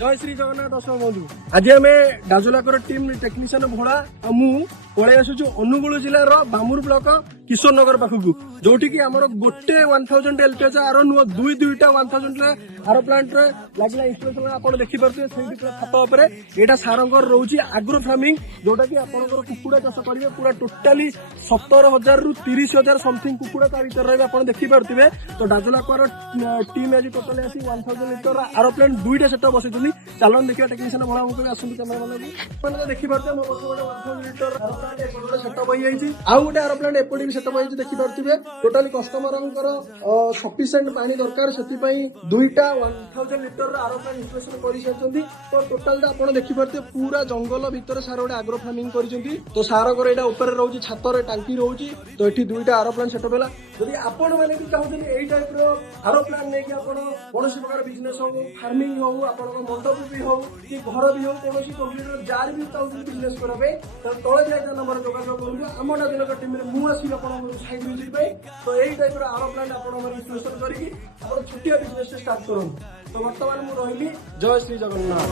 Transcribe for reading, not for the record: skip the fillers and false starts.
जय श्री जगन्नाथ दर्शक बंधु आज आम डाजोलाकर टीम टेक्नीशियन भोला मु पलि आसुचु अनुगुल जिलार बामुर ब्लॉक किशोर नगर पाखक जोटि की आमर गोटे 1000 एलपीएच आर नुह दुई दुईटा 1000 आर प्लांट लगे इंस्टॉलेशन आप देखिपे छात उपर यहाँ सारंगर रोचे आग्रो फार्मिंग जोटा कि आपंकर कुकुड़ा चाष करेंगे पूरा टोटाली 17,000 रु 30,000 समथिंग कुकुड़ा भर रही आप देखिपे। तो डाजोलाकर टीम आज टोटाली आसी 1000 लिटर आर प्लांट दुईटा सेट बसई चलन देखिए टेक्नीशियन भला आसती कैमेरा देखिपे 1000 लिटर सेटअप हो आउ गोटे आर प्लांट एपटे भी सेटअप हो देखिपे टोटाली कस्टमर सफिशिएंट पानी दरकार से दुईटा 1000 लिटर आर प्लांट इंस्टॉलेशन कर तो टोटाल आप देखिपे पूरा जंगल भितर सार गोटे आग्रो फार्मिंग कर तो सार घर ऊपर रोचे छात टांकी रोचे तो ये दुईटा आर प्लांट सेटअप है जदि आपण मैंने भी चाहते यही टाइप आर प्लांट नहीं कौन प्रकार बिजनेस हो फार्मिंग हो आप मंडप भी हो कि घर भी हो कौन कंप्यूटर जार भी चाहते बिजनेस करने तले दिया नंबर जोगाजोग करूँ आम डाजोलाकर टीम मुझे साइड म्यूजिक तो यही टाइप आर प्लांट आप इंस्टॉलेशन करके छोटिया बिजनेस स्टार्ट करूँ। तो बर्तमान मुझे रही जय श्री जगन्नाथ।